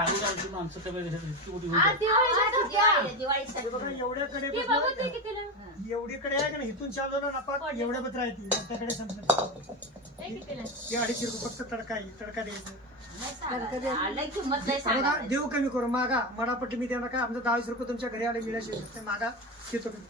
माणसं कमी एवढीकडे आहे का नाही इथून चालवलं ना पाक एवढ्या पत्र आहे ती त्याकडे संपलं 250 रुपये फक्त तडका आहे तडका द्यायचा देऊ कमी करू मागा मनापट्टी मी देणार काय आमचं 10 रुपये तुमच्या घरी आले मिळाले मागा घेतो कमी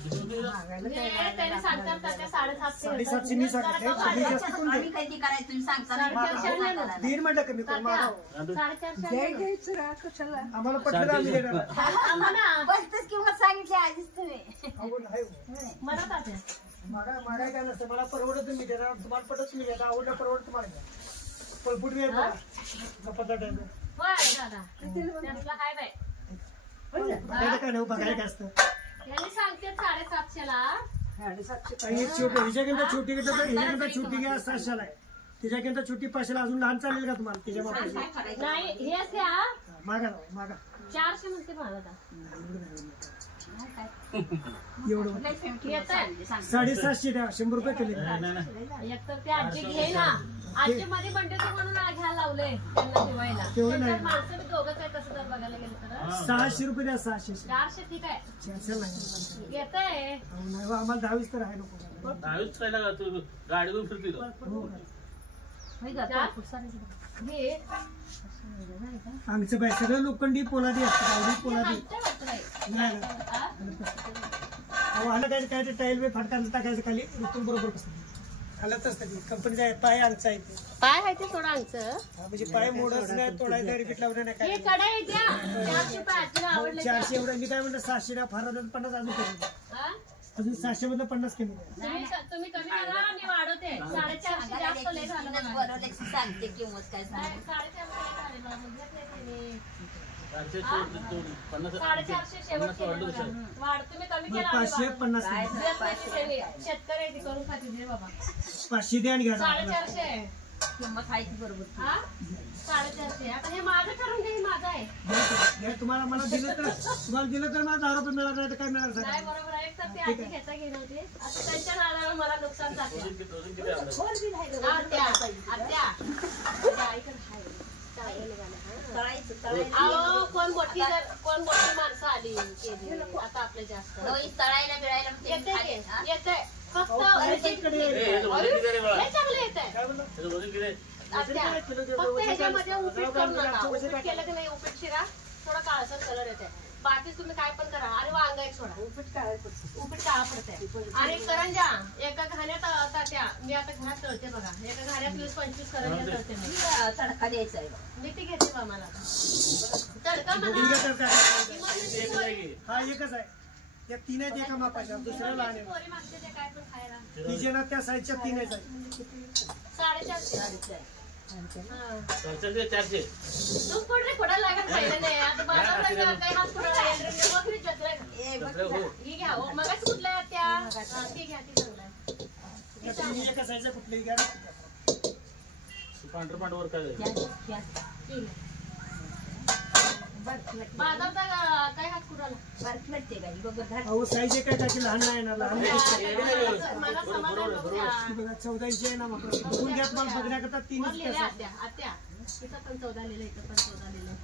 750 मी सांगते दीड मिनिटं कमी करू मागा आम्हाला पटलं आम्ही देणार किंमत सांगितली आधीच तुम्ही मागा काय नसतं मला परवडत मी देणार तुम्हाला पटत मी देणार आवडलं परवडत तुम्हाला घ्या पळपुट वेळ पद्धत काय नाही बघायला काय असतं हिच्याकरता छोटी हिच्याकरता छोटी घ्या 700ला आहे तिच्याकरता छोटी 500ला अजून लहान चालेल का तुम्हाला तिच्या बापाची मागा मागा 400 म्हणते मला एवढं 750 द्या 100 रुपये केले एकतर ते आजी घे ना आजी मध्ये बनते तू म्हणून घ्यायला लावले त्यांना ठेवायला माणसं दोघंच आहे तसं जर बघायला गेलं तर 600 रुपये द्या 600 400 ठीक आहे 400 नाही येतंय आम्हाला 10 तर आहे नको 10 खायला तू गाडी घेऊन फिरते आमचं बाय सगळं लोखंडी पोलादी असतं पोलादी नाही काय काय ते टाईल वे फटकायला टाकायचं खाली उतरून बरोबर कसं हालत असतं कंपनीचा पाय आमचा आहे पाय आहे ते थोडं आमचं म्हणजे पाय मोडच नाही तोडायचं रिपीट लावलं नाही काय 400 एवढं मी काय म्हणलं 700 फार 50 अजून कमी अजून 700 मधलं 50 कमी तुम्ही कमी करा मी वाढवते 450 जास्त लय झालं सांगते किंमत काय सांग 450 शेवट वाढतो मी कमी केला 550 शेतकरी करून खाते दे बाबा 500 द्या आणि घ्या 450 किंमत आहे ती बरोबर 450 आता हे माझं करून दे माझं आहे तुम्हाला मला दिलं तर तुम्हाला दिलं तर मला 10 रुपये मिळाला नाही तर काय मिळालं नाही बरोबर आहे तर ते आधी घेता घेणं होते आता त्यांच्या नादावर मला नुकसान जाते कोण मोठी माणसं आली आता आपल्या जास्त तळायला बिळायला येते फक्त चांगलं येत आहे फक्त ह्याच्यामध्ये उपीट करू नका उपीट केलं की नाही उपीट शिरा थोडा काळसर कलर येते बाकी तुम्ही काय पण करा अरे वांगा एक सोडा उपीट काळा पडते आणि करंजा एका घाण्यात तात्या मी आता घरात तळते बघा एका घाण्यात 20-25 करंजा तळते मी तडका द्यायचा आहे मी ती घेते बा मला तडका हा एकच आहे त्या 3 आहेत एका मापाच्या दुसऱ्या लहान आहे काय पण खायला तिच्या त्या साईजच्या 3 आहेत 450 400 तू कुठे कुठं लागत खायला नाही आता मला काही हात कुठं ही घ्या मगाच कुठल्या त्या ती घ्या ती चांगलं एका साईजच्या कुठल्याही घ्या पांढरपांढवर काय बाजारचा काय हात कुठाला अहो साईज काय टाकी लहान आहे ना लहान मला समाधान नको द्या. 14 आहे ना मग बघून घ्या तुम्हाला बघण्याकरता 3 आत्या आत्या इथं पण 14 लिहिलं इथं पण 14 लिहिलं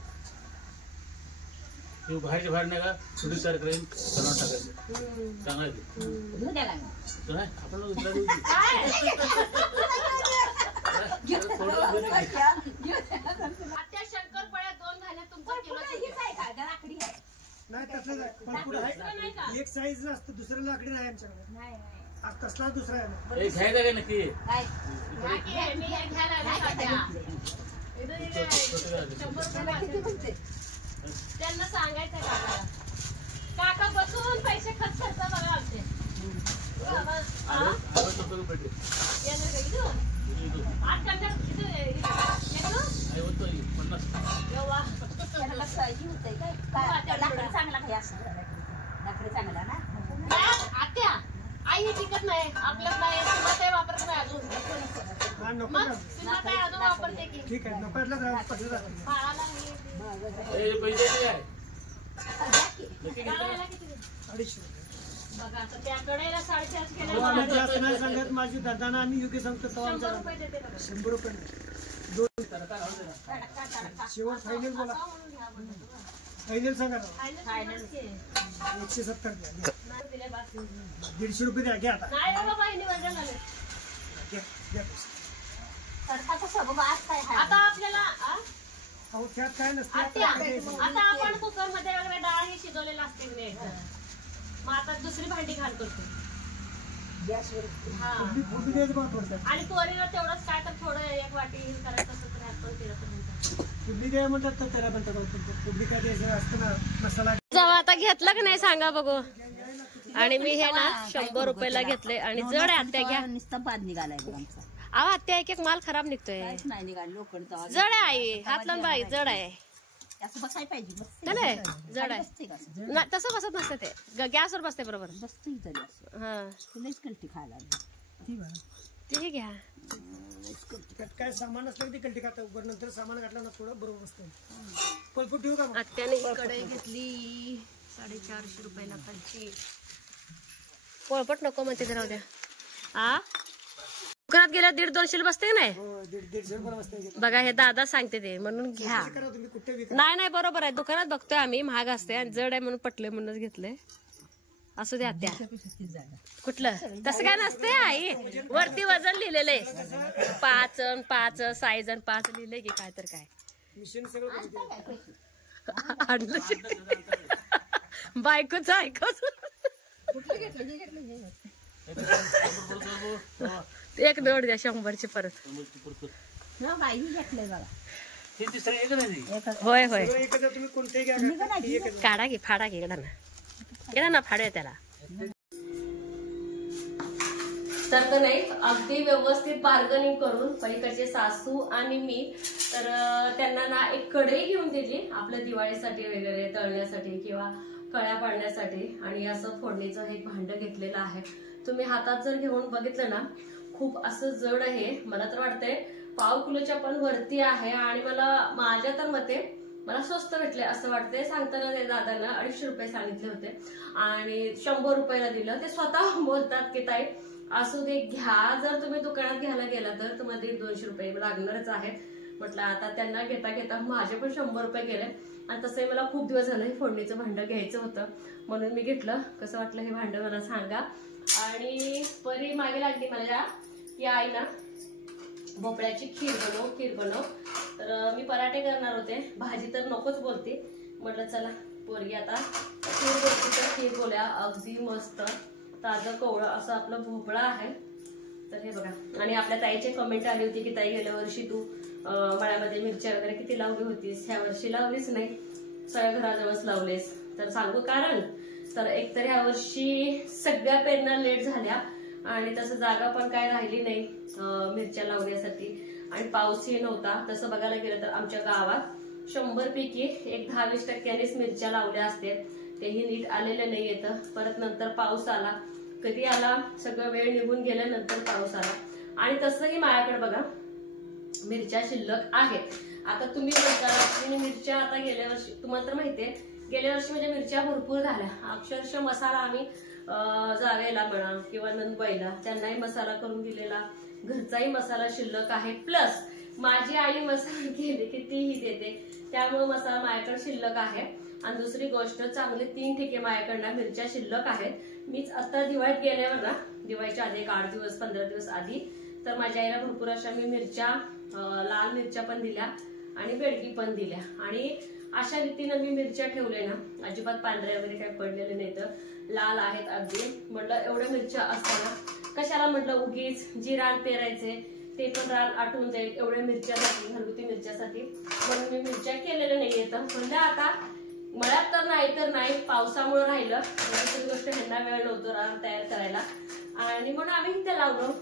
बाहेरच्या बाहेर नाही का थोडी तारीख राहील टाकायचं सांगायचं आपण आत्या शंकरपाळ्या 2 घाण्यात तुमचा किलो नाही तसलं पण पुढे आहे एक साईज असतं दुसरं लाकडी नाही आमच्याकडे तसला दुसरा आहे घ्यायचा का नक्की त्यांना सांगायचं काका बसून पैसे खर्च करता बघा आमचे आत्या आई टिकत नाही आपल्यात नाही सीमाताई वापरत नाही अजून मग सीमाताई अजून वापरते की ठीक आहे नको बाळाला बघा आता त्या कडेला 450 केलं जास्त नाही सांगत माझी दादाना आम्ही योग्य सांगतो 100 रुपये तडका घालू दे ना. शेवट फायनल बोला. फायनल सांगा ना. 170 घ्या. 150 रुपये द्या. घ्या आता. नाही बाबा बहिणी वजन झाले. घ्या घ्या. तडकाचं सगळं आज काय आहे? आता आपल्याला अहो त्यात काय नसतं. आता आपण कुकर मध्ये वगैरे डाळ ही शिजवलेलं असते की नाही एकदम. मग आता दुसरी भांडी घाल करतो. गॅसवर हा फोडणी द्यायचं महत्वाचं. आणि पोरीला तेवढंच काय तर थोडं एक वाटी हे करायचं असं तर आपण केलं तर म्हणतात. फोडणी द्या म्हणतात तर त्याला म्हणतात. फोडणी काय द्यायचं असतं ना मसाला. जेव्हा आता घेतलं की नाही सांगा बघू. आणि मी हे ना 100 रुपयाला घेतले आणि जड आहे आत्या घ्या. नुसता बाद निघालाय बघ आमचा. अहो आत्या एक माल खराब निघतोय. काहीच नाही निघाल लोखंड जड आहे आई. हात लावून बाई जड आहे. असं बसायला पाहिजे. नाही जड आहे. बसते का असं? नाही तसं बसत नसतं ते गॅसवर बसते बरोबर. बसतो तरी असं. हा तुलाच कल्टी खायला ते घ्या. त्यात काय सामान असलं की कल्टी खाता. नंतर सामान घातलं ना थोडं बरोबर असतं. पळपूट ठेवू का मग? आत्याने ही कढई घेतली 450 रुपयाला खालची. पोळपट नको म्हणते ते राहू द्या. आ दुकानात गेल्या 150-200 बसते नाही. 150 रुपये बसते. बघा हे दादा सांगते ते म्हणून घ्या. करा तुम्ही कुठे विका. नाही बरोबर आहे. दुकानात बघतोय आम्ही महाग असते आणि जड आहे म्हणून पटले म्हणूनच घेतले. असू द्या त्या कुठलं तसं काय नसते आई. वरती वजन लिहिलेलं आहे 5 साईज आणि 5 लिहिलंय की काय तर काय. मिशन सगळं आणलं बायकोच ऐकच. एक नोट द्या 100ची परत. बाई घेतलंय बघा. हे तिसरं एक नाही. होय होय एकच तुम्ही कोणतेही घ्या. काढा घे फाडा घे गेला ना फाडूया त्याला. तर नाही अगदी व्यवस्थित बार्गनिंग करून पलीकडचे सासू आणि मी तर त्यांना ना एक कढई घेऊन दिली आपल्या दिवाळीसाठी वगैरे तळण्यासाठी किंवा कळ्या पाडण्यासाठी. आणि असं फोडणीचं हे भांड घेतलेलं आहे. तुम्ही हातात जर घेऊन बघितलं ना खूप असं जड आहे. मला तर वाटतंय पाव किलोच्या पण वरती आहे. आणि मला माझ्या तर मते मला स्वस्त भेटले असं वाटतंय. सांगताना ते दादांना 250 रुपये सांगितले होते आणि 100 रुपयाला दिलं. ते स्वतः बोलतात की ताई असू दे घ्या. जर तुम्ही दुकानात घ्यायला गेला तर तुम्हाला 150 रुपये लागणारच आहेत. म्हटलं आता त्यांना घेता घेता माझे पण 100 रुपये गेले. आणि तसंही मला खूप दिवस झालं हे फोडणीचं भांडं घ्यायचं होतं म्हणून मी घेतलं. कसं वाटलं हे भांडं मला सांगा. आणि परी मागे लागली मला की आई ना भोपळ्याची खीर बनव. तर मी पराठे करणार होते. भाजी तर नकोच बोलते. म्हटलं चला पोरगी आता खीर बोलते तर खीर बोल्या. अगदी मस्त ताजं कवळं असं आपलं भोपळा आहे. तर हे बघा. आणि आपल्या ताईची कमेंट आली होती की ताई गेल्या वर्षी तू मळ्यामध्ये मिरच्या वगैरे किती लावली होतीस. ह्या वर्षी लावलीच नाही. सगळ्या घराजवळच लावलेस. तर सांगू कारण तर एकतर ह्या वर्षी सगळ्या पेरण्या लेट झाल्या आणि तसं जागा पण काय राहिली नाही मिरच्या लावण्यासाठी. आणि पाऊसही नव्हता. तसं बघायला गेलं तर आमच्या गावात 100 पैकी एक 10-20% मिरच्या लावल्या असते. तेही नीट आलेलं नाही येतं. परत नंतर पाऊस आला. कधी आला सगळं वेळ निघून गेल्यानंतर पाऊस आला. आणि तसंही माझ्याकडे बघा मिरच्या शिल्लक आहेत. आता तुम्ही म्हणता मिरच्या आता गेल्या वर्षी तुम्हाला तर माहितीये गेल्या वर्षी म्हणजे मिरच्या भरपूर झाल्या. अक्षरशः मसाला आम्ही जावेला म्हणा किंवा नंदबाईला त्यांनाही मसाला करून दिलेला. घरचाही मसाला शिल्लक आहे. प्लस माझी आई मसाला केली की तीही देते. त्यामुळे मसाला माझ्याकडे शिल्लक आहे. आणि दुसरी गोष्ट चांगले 3 ठिके माझ्याकडनं मिरच्या शिल्लक आहेत. मीच आता दिवाळीत गेल्यावर ना दिवाळीच्या आधी एक 8 दिवस 15 दिवस आधी तर माझ्या आईला भरपूर अशा मी मिरच्या लाल मिरच्या पण दिल्या आणि बेडगी पण दिल्या. आणि अशा रीतीनं मी मिरच्या ठेवले ना अजिबात पांढऱ्या वगैरे काही पडलेले नाही तर लाल आहेत अगदी. म्हटलं एवढ्या मिरच्या असताना कशाला म्हटलं उगीच जी रान पेरायचे ते पण रान आटून जाईल एवढ्या मिरच्यासाठी घरगुती मिरच्यासाठी म्हणून मी मिरच्या केलेल्या नाही येतं. म्हणलं आता मळ्यात तर नाही पावसामुळे राहिलं. दुसरी गोष्ट ह्यांना वेळ नव्हतो रान तयार करायला आणि म्हणून आम्ही इथे लावलो.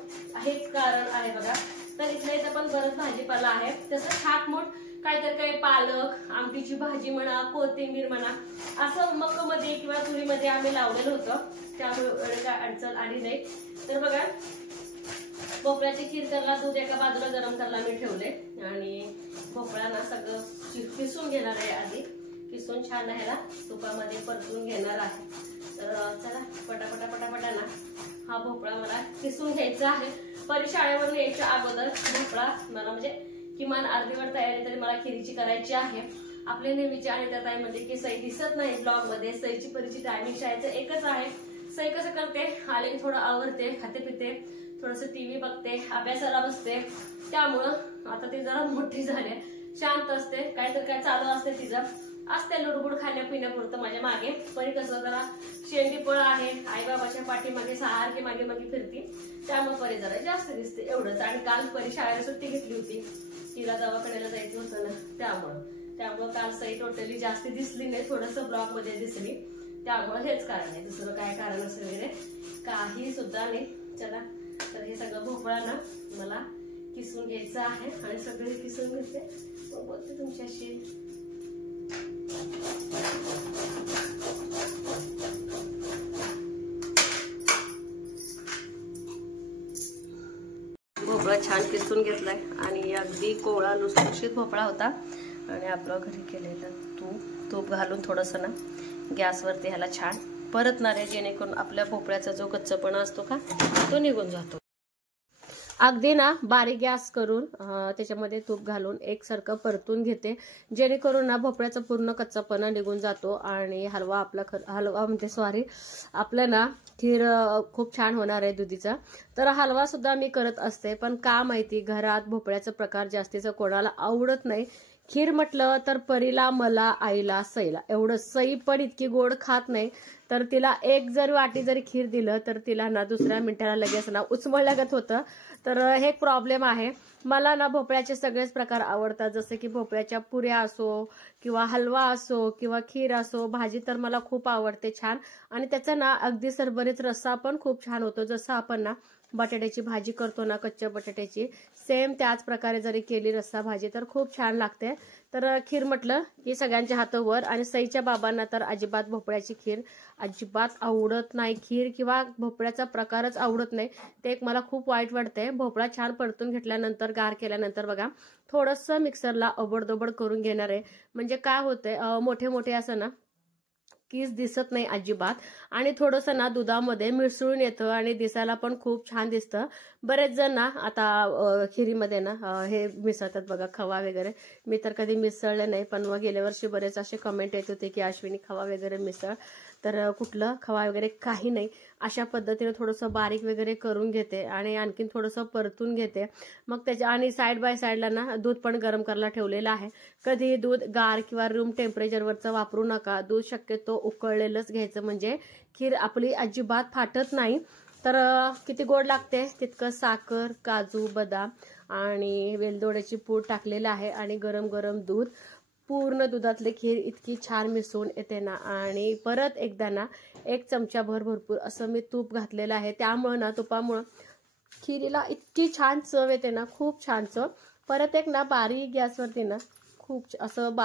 हेच कारण आहे बघा. तर इथल्या इथं पण बरंच भाजीपाला आहे. तसं छाटमोठ काहीतरी काही पालक आमटीची भाजी म्हणा कोथिंबीर म्हणा असं मकमध्ये किंवा तुरीमध्ये आम्ही लावलेलं होतं. त्यामुळे काय अडचण आली नाही. तर बघा भोपळ्याची खीर करायला दूध एका बाजूला गरम करायला मी ठेवले आणि भोपळा ना सगळं किसून घेणार आहे. आधी किसून छान ह्याला तुपामध्ये परतून घेणार आहे. तर चला पटापटा ना हा भोपळा मला किसून घ्यायचा आहे. परी शाळेवरून यायच्या अगोदर भोपळा मला म्हणजे किमान अर्धीवर तयारी तरी मला खिरीची करायची आहे. आपले नेहमीचे आणि त्या ताई म्हणजे की सई दिसत नाही ब्लॉग मध्ये. सईची परीची टायमिंग शाळेचं एकच आहे. सई कसं करते, आले की थोडं आवरते, खाते पिते, थोडस टीव्ही बघते, अभ्यासाला बसते. त्यामुळं आता ती जरा मोठी झाली, शांत असते, काहीतरी काय चालू असते तिचं, असते लुडबुड खाण्यापिण्यापुरतं माझ्या मागे. पण कसं जरा शेंडी पळ आहे, आईबाबाच्या पाठीमागे सारखी मागे मागे फिरती, त्यामुळे परी जरा जास्त दिसते एवढंच. आणि काल परी शाळेला सुट्टी घेतली होती, तिला दवाखान्याला जायचं होतं ना, त्यामुळं काल सई टोटली जास्त दिसली नाही, थोडस ब्लॉग मध्ये दिसली. त्यामुळे हेच कारण आहे, दुसरं काय कारण असं वगैरे काही सुद्धा नाही. चला तर हे सगळं भोपळा ना मला किसून घ्यायचं आहे आणि सगळे किसून घेते, मग बोलते तुमच्याशी. भोपळा छान किसून घेतलाय आणि अगदी कोवळा लुसलुशीत भोपळा होता. आणि आपलं घरी केलेलं तूप घालून थोडंसं ना गॅसवरती ह्याला छान परतणार आहे, जेणेकरून आपल्या भोपळ्याचा जो कच्चपणा असतो का तो निघून जातो. अगदी ना बारीक गॅस करून त्याच्यामध्ये तूप घालून एकसारखं परतून घेते, जेणेकरून ना भोपळ्याचा पूर्ण कच्चापणा निघून जातो आणि हलवा आपलं ना खीर खूप छान होणार आहे दुधीचा. तर हलवा सुद्धा मी करत असते, पण का माहिती घरात भोपळ्याचा प्रकार जास्तीचं कोणाला आवडत नाही. खीर म्हटलं तर परीला, मला, आईला, सईला एवढं. सई पण इतकी गोड खात नाही, तर तिला एक जर वाटी जरी खीर दिलं तर तिला ना दुसऱ्या मिनिटाला लगेच ना उचमळल्यागत होतं. तर हे एक प्रॉब्लेम आहे. मला ना भोपळ्याचे सगळेच प्रकार आवडतात, जसे की भोपळ्याच्या पुऱ्या असो किंवा हलवा असो किंवा खीर असो, भाजी तर मला खूप आवडते छान. आणि त्याचा ना अगदी सरभरीत रस्सा पण खूप छान होतो. जसं आपण ना बटाट्याची भाजी करतो ना, कच्च्या बटाट्याची, सेम त्याच प्रकारे जरी केली रस्सा भाजी तर खूप छान लागते. तर खीर म्हटलं की सगळ्यांच्या हातावर. आणि सईच्या बाबांना तर अजिबात भोपळ्याची खीर अजिबात आवडत नाही, खीर किंवा भोपळ्याचा प्रकारच आवडत नाही. ते एक मला खूप वाईट वाटतंय. भोपळा छान परतून घेतल्यानंतर, गार केल्यानंतर बघा थोडंसं मिक्सरला ओबडधोबड करून घेणार आहे, म्हणजे काय होतंय मोठे मोठे असं ना कीस दिसत नाही अजिबात. आणि थोडंसं ना दुधामध्ये मिसळून येतं आणि दिसायला पण खूप छान दिसतं. बरेच जण ना आता खिरीमध्ये ना हे मिसळतात बघा, खवा वगैरे. मी तर कधी मिसळले नाही, पण मग गेल्या वर्षी बरेच असे कमेंट येत होते की अश्विनी खवा वगैरे मिसळ. तर कुठलं खवा वगैरे काही नाही, अशा पद्धतीने थोडंसं बारीक वगैरे करून घेते आणि आणखीन थोडंसं परतून घेते. मग त्याच्या आणि साईड बाय साईडला ना दूध पण गरम करायला ठेवलेलं आहे. कधी दूध गार किंवा रूम टेम्परेचरवरचं वापरू नका, दूध शक्यतो उकळलेलंच घ्यायचं, म्हणजे खीर आपली अजिबात फाटत नाही. तर किती गोड लागते तितकं साखर, काजू, बदाम आणि वेलदोड्याची पूड टाकलेलं आहे आणि गरम गरम दूध, पूर्ण दुधातले खीर इतकी छान मिसळून येते ना. आणि परत एकदा ना 1 चमचाभर भरपूर असं मी तूप घातलेलं आहे, त्यामुळं ना तुपामुळं खिरीला इतकी छान चव येते ना, खूप छान चव. परत एक ना बारीक गॅसवरती ना खूप असं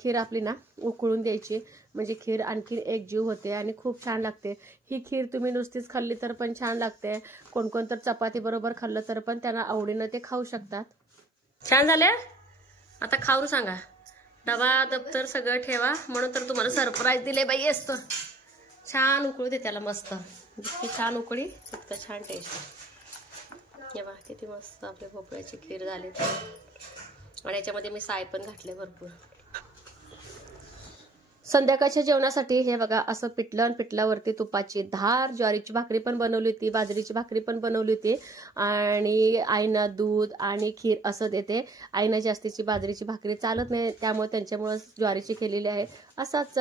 खीर आपली ना उकळून द्यायची, म्हणजे खीर आणखी एक जीव होते आणि खूप छान लागते. ही खीर तुम्ही नुसतीच खाल्ली तर पण छान लागते, कोण कोण तर चपाती बरोबर खाल्लं तर पण त्यांना आवडीनं ते खाऊ शकतात. छान झाले, आता खाऊन सांगा. डबा दप्तर सगळं ठेवा, म्हणून तर तुम्हाला सरप्राईज दिले बाई असतं. छान उकळू दे त्याला मस्त, जितकी छान उकळी तितकं छान टेस्ट. हे बघा किती मस्त आपली भोपळ्याची खीर झाली. आणि याच्यामध्ये मी साय पण घातले भरपूर. संध्याकाळच्या जेवणासाठी हे बघा असं पिठलं आणि पिठल्यावरती तुपाची धार, ज्वारीची भाकरी पण बनवली होती, बाजरीची भाकरी पण बनवली होती. आणि आईना दूध आणि खीर असं देते. आईना जास्तीची बाजरीची भाकरी चालत नाही, त्यामुळे त्यांच्यामुळे ज्वारीची केलेली आहे. असाच